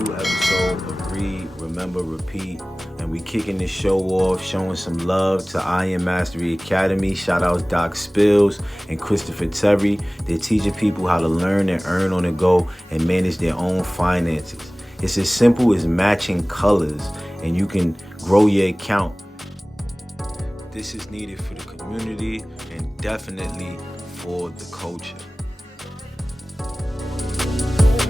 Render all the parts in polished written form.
new episode of Read, Remember, Repeat. And we kicking this show off, showing some love to Iron Mastery Academy. Shout out Doc Spills and Christopher Terry. They're teaching people how to learn and earn on the go and manage their own finances. It's as simple as matching colors, and you can grow your account. This is needed for the community and definitely for the culture.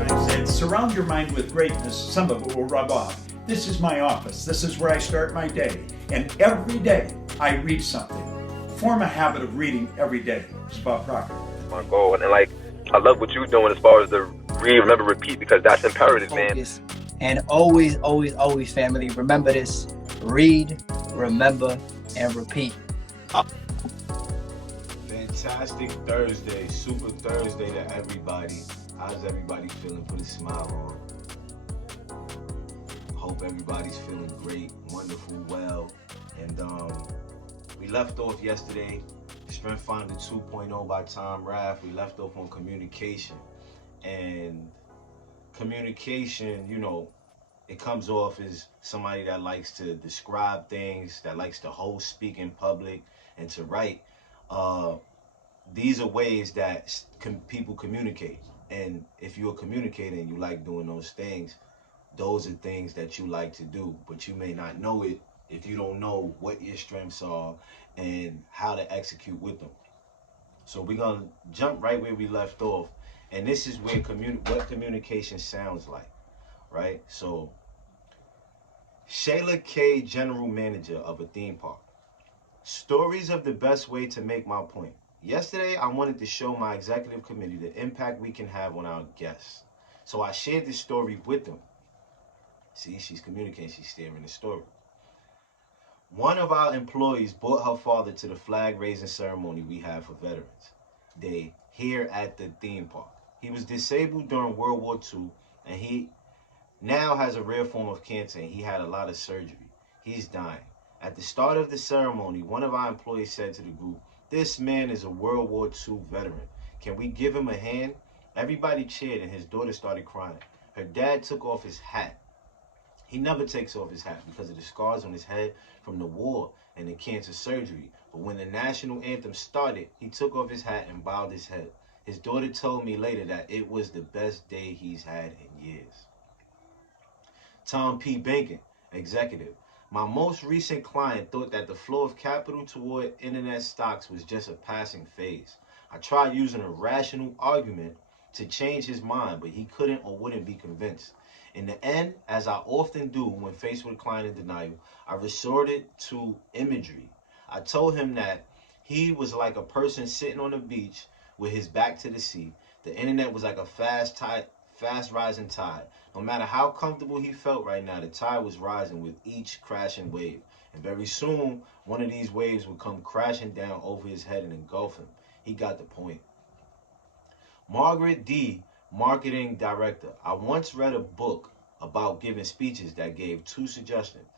I said, surround your mind with greatness. Some of it will rub off. This is my office. This is where I start my day. And every day I read something. Form a habit of reading every day. It's about Proctor. My goal. And I love what you're doing as far as the read, remember, repeat, because that's imperative, man. And always, always, always, family, remember this. Read, remember, and repeat. Fantastic Thursday, super Thursday to everybody. How's everybody feeling? Put a smile on. Hope everybody's feeling great, wonderful, well. And we left off yesterday, Strength Finder 2.0 by Tom Rath. We left off on communication. And communication, it comes off as somebody that likes to describe things, that likes to host, speak in public, and to write. These are ways that people communicate. And if you're a communicator and you like doing those things, those are things that you like to do. But you may not know it if you don't know what your strengths are and how to execute with them. So we're going to jump right where we left off. And this is where what communication sounds like, right? So Shayla K, general manager of a theme park. Stories of the best way to make my point. Yesterday, I wanted to show my executive committee the impact we can have on our guests. So I shared this story with them. See, she's communicating, she's sharing the story. One of our employees brought her father to the flag raising ceremony we have for Veterans Day here at the theme park. He was disabled during World War II, and he now has a rare form of cancer, and he had a lot of surgery. He's dying. At the start of the ceremony, one of our employees said to the group, "This man is a World War II veteran. Can we give him a hand?" Everybody cheered, and his daughter started crying. Her dad took off his hat. He never takes off his hat because of the scars on his head from the war and the cancer surgery. But when the national anthem started, he took off his hat and bowed his head. His daughter told me later that it was the best day he's had in years. Tom P. Bacon, executive. My most recent client thought that the flow of capital toward internet stocks was just a passing phase. I tried using a rational argument to change his mind, but he couldn't or wouldn't be convinced. In the end, as I often do when faced with a client in denial, I resorted to imagery. I told him that he was like a person sitting on the beach with his back to the sea. The internet was like a fast rising tide. No matter how comfortable he felt right now, the tide was rising with each crashing wave. And very soon, one of these waves would come crashing down over his head and engulf him. He got the point. Margaret D., marketing director. I once read a book about giving speeches that gave two suggestions.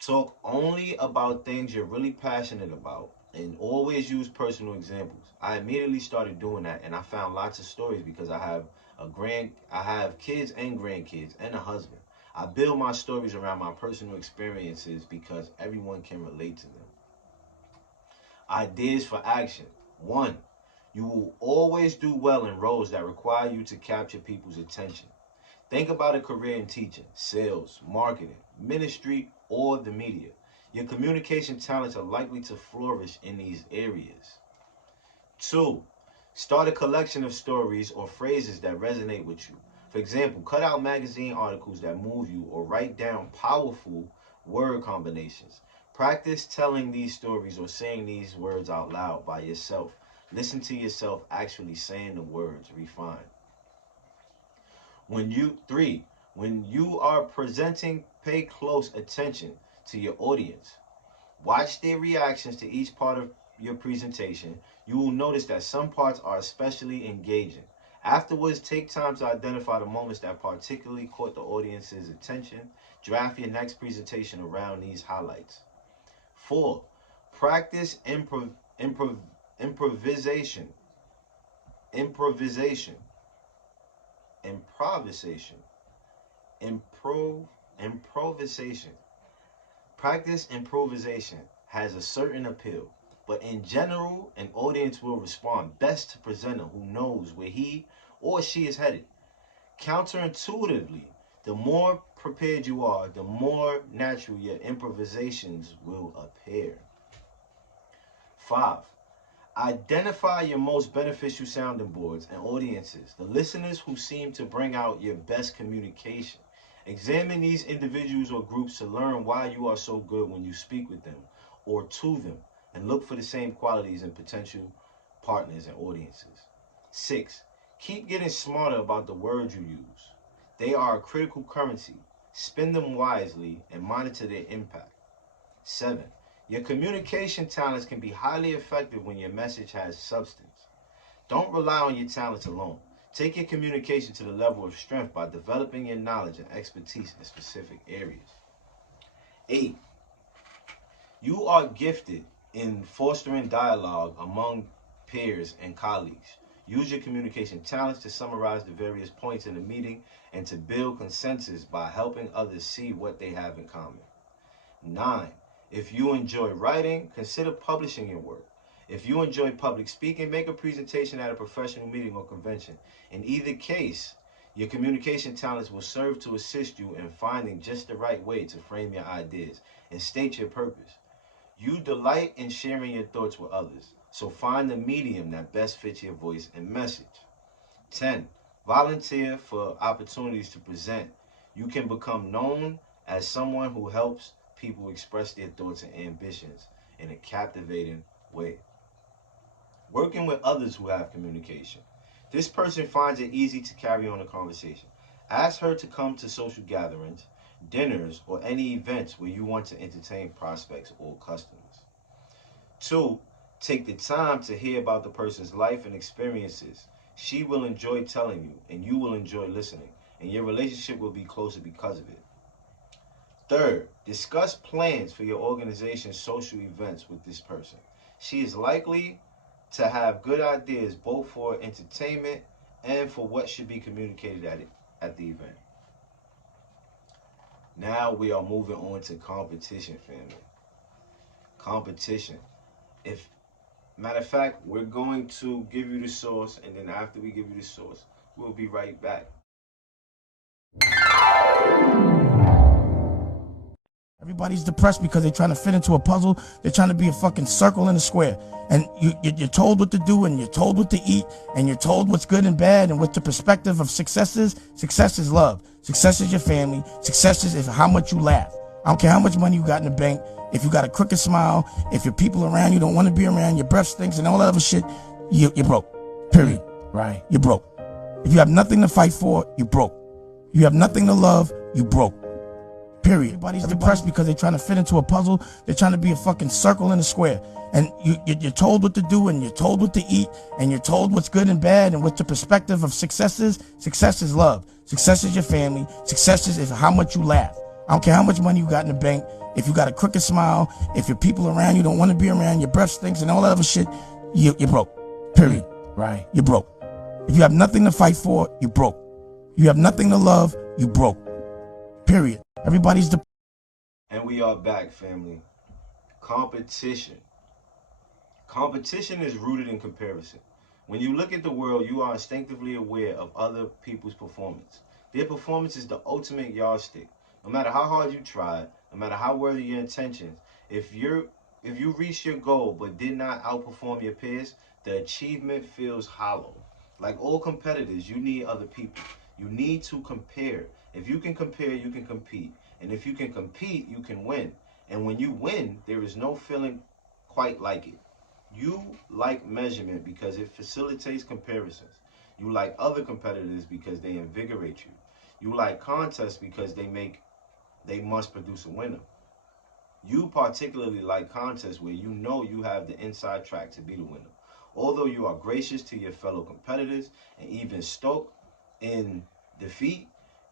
Talk only about things you're really passionate about and always use personal examples. I immediately started doing that, and I found lots of stories because I have kids and grandkids and a husband. I build my stories around my personal experiences because everyone can relate to them. Ideas for action. 1. You will always do well in roles that require you to capture people's attention. Think about a career in teaching, sales, marketing, ministry, or the media. Your communication talents are likely to flourish in these areas. 2. Start a collection of stories or phrases that resonate with you. For example, cut out magazine articles that move you or write down powerful word combinations. Practice telling these stories or saying these words out loud by yourself. Listen to yourself actually saying the words. Refine. 3. When you are presenting, pay close attention to your audience. Watch their reactions to each part of your presentation. You will notice that some parts are especially engaging. Afterwards, take time to identify the moments that particularly caught the audience's attention. Draft your next presentation around these highlights. 4. Practice improvisation. Improvisation. Practice improvisation has a certain appeal, but in general, an audience will respond best to a presenter who knows where he or she is headed. Counterintuitively, the more prepared you are, the more natural your improvisations will appear. 5. Identify your most beneficial sounding boards and audiences, the listeners who seem to bring out your best communication. Examine these individuals or groups to learn why you are so good when you speak with them or to them, and look for the same qualities in potential partners and audiences. 6. Keep getting smarter about the words you use. They are a critical currency. Spend them wisely and monitor their impact. 7. Your communication talents can be highly effective when your message has substance. Don't rely on your talents alone. Take your communication to the level of strength by developing your knowledge and expertise in specific areas. 8. You are gifted in fostering dialogue among peers and colleagues. Use your communication talents to summarize the various points in the meeting and to build consensus by helping others see what they have in common. 9. If you enjoy writing, consider publishing your work. If you enjoy public speaking, make a presentation at a professional meeting or convention. In either case, your communication talents will serve to assist you in finding just the right way to frame your ideas and state your purpose. You delight in sharing your thoughts with others, so find the medium that best fits your voice and message. 10. Volunteer for opportunities to present. You can become known as someone who helps people express their thoughts and ambitions in a captivating way. Working with others who have communication. This person finds it easy to carry on a conversation. Ask her to come to social gatherings, dinners, or any events where you want to entertain prospects or customers. 2. Take the time to hear about the person's life and experiences. She will enjoy telling you, and you will enjoy listening, and your relationship will be closer because of it. 3rd, discuss plans for your organization's social events with this person. She is likely to have good ideas both for entertainment and for what should be communicated at the event. Now we are moving on to competition, family. Competition. If Matter of fact, we're going to give you the source, and then after we give you the source, we'll be right back. Everybody's depressed because they're trying to fit into a puzzle. They're trying to be a fucking circle in a square. And you're told what to do, and you're told what to eat, and you're told what's good and bad, and what the perspective of success is. Success is love. Success is your family. Success is how much you laugh. I don't care how much money you got in the bank. If you got a crooked smile, if your people around you don't want to be around, your breath stinks and all that other shit, you're broke. Period. Right. You're broke. If you have nothing to fight for, you're broke. You have nothing to love, you broke. Period. Everybody's depressed because they're trying to fit into a puzzle. They're trying to be a fucking circle in a square. And you're told what to do, and you're told what to eat, and you're told what's good and bad, and what the perspective of success is. Success is love. Success is your family. Success is how much you laugh. I don't care how much money you got in the bank. If you got a crooked smile, if your people around you don't want to be around, your breath stinks and all that other shit, you're broke. Period. Right. You're broke. If you have nothing to fight for, you're broke. You have nothing to love, you broke. Period. Everybody's And we are back, family. Competition. Competition is rooted in comparison. When you look at the world, you are instinctively aware of other people's performance. Their performance is the ultimate yardstick. No matter how hard you tried, no matter how worthy your intentions, if you reach your goal but did not outperform your peers, the achievement feels hollow. Like all competitors, you need other people. You need to compare. If you can compare, you can compete. And if you can compete, you can win. And when you win, there is no feeling quite like it. You like measurement because it facilitates comparisons. You like other competitors because they invigorate you. You like contests because they must produce a winner. You particularly like contests where you know you have the inside track to be the winner. Although you are gracious to your fellow competitors and even stoic in defeat,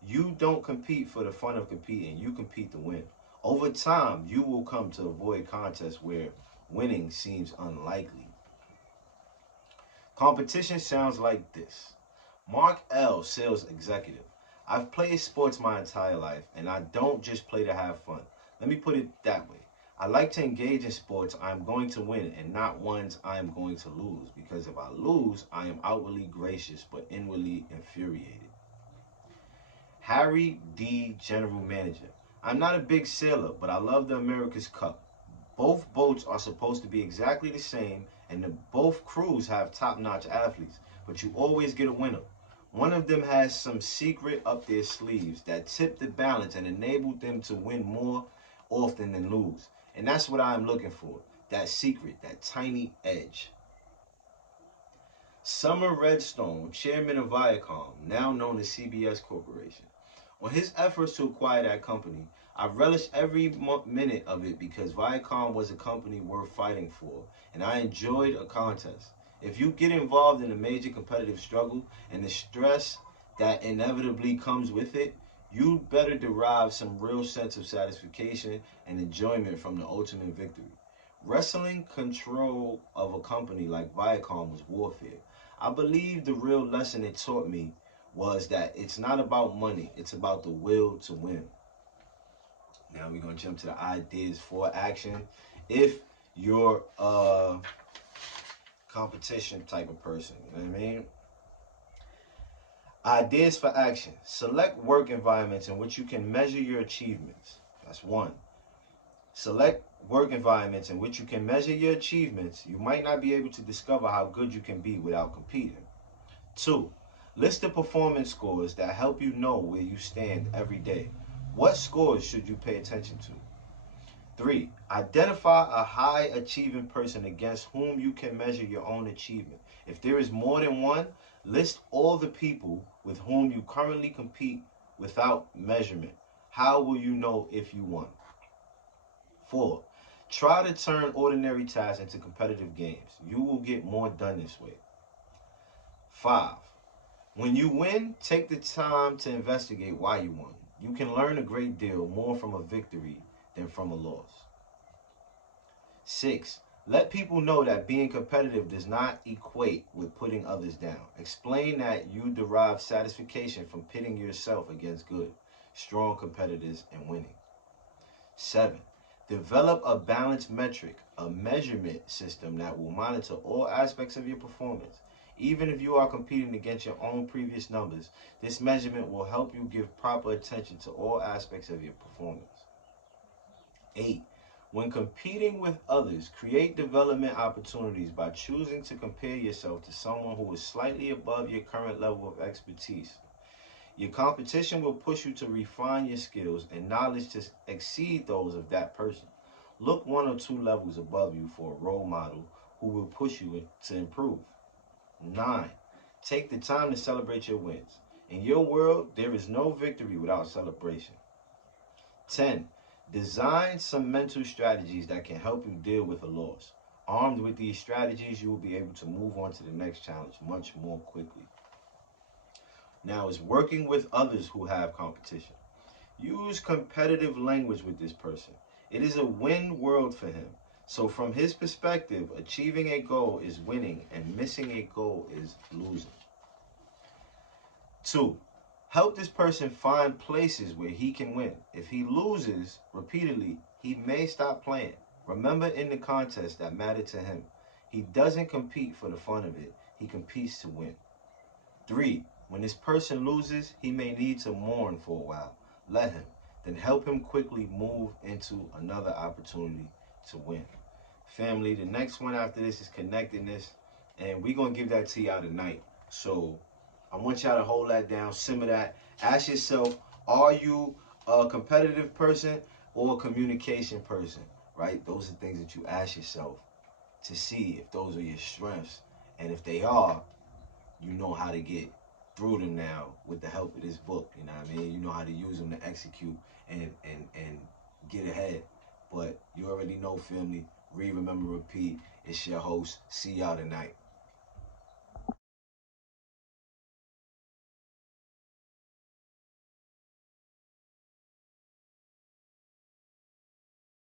you don't compete for the fun of competing. You compete to win. Over time, you will come to avoid contests where winning seems unlikely. Competition sounds like this. Mark L., sales executive. I've played sports my entire life, and I don't just play to have fun. Let me put it that way. I like to engage in sports I'm going to win and not ones I am going to lose, because if I lose, I am outwardly gracious but inwardly infuriated. Harry D., General Manager. I'm not a big sailor, but I love the America's Cup. Both boats are supposed to be exactly the same, and both crews have top-notch athletes, but you always get a winner. One of them has some secret up their sleeves that tip the balance and enable them to win more often than lose. And that's what I'm looking for, that secret, that tiny edge. Summer Redstone, chairman of Viacom, now known as CBS Corporation. On his efforts to acquire that company, I relished every minute of it because Viacom was a company worth fighting for, and I enjoyed a contest. If you get involved in a major competitive struggle and the stress that inevitably comes with it, you better derive some real sense of satisfaction and enjoyment from the ultimate victory. Wrestling control of a company like Viacom was warfare. I believe the real lesson it taught me was that it's not about money, it's about the will to win. Now we're going to jump to the ideas for action. If you're a competition type of person, you know what I mean? Ideas for action. Select work environments in which you can measure your achievements. That's one. Select work environments in which you can measure your achievements. You might not be able to discover how good you can be without competing. 2. List the performance scores that help you know where you stand every day. What scores should you pay attention to? 3. Identify a high achieving person against whom you can measure your own achievement. If there is more than one, list all the people with whom you currently compete without measurement. How will you know if you won? 4. Try to turn ordinary tasks into competitive games. You will get more done this way. 5. When you win, take the time to investigate why you won. You can learn a great deal more from a victory than from a loss. 6. Let people know that being competitive does not equate with putting others down. Explain that you derive satisfaction from pitting yourself against good, strong competitors and winning. 7. Develop a balanced metric, a measurement system that will monitor all aspects of your performance. Even if you are competing against your own previous numbers, this measurement will help you give proper attention to all aspects of your performance. 8. When competing with others, create development opportunities by choosing to compare yourself to someone who is slightly above your current level of expertise. Your competition will push you to refine your skills and knowledge to exceed those of that person. Look 1 or 2 levels above you for a role model who will push you to improve. 9. Take the time to celebrate your wins. In your world, there is no victory without celebration. 10. Design some mental strategies that can help you deal with a loss. Armed with these strategies, you will be able to move on to the next challenge much more quickly. Now is working with others who have competition. Use competitive language with this person. It is a win world for him. So from his perspective, achieving a goal is winning and missing a goal is losing. 2. Help this person find places where he can win. If he loses repeatedly, he may stop playing. Remember in the contest that mattered to him. He doesn't compete for the fun of it. He competes to win. 3. When this person loses, he may need to mourn for a while. Let him. Then help him quickly move into another opportunity to win. Family, the next one after this is Connectedness, and we're going to give that to y'all tonight. So I want y'all to hold that down, simmer that. Ask yourself, are you a competitive person or a communication person, right? Those are things that you ask yourself to see if those are your strengths. And if they are, you know how to get through them now with the help of this book, you know what I mean? You know how to use them to execute and get ahead. But you already know, family, read, remember, repeat. It's your host. See y'all tonight.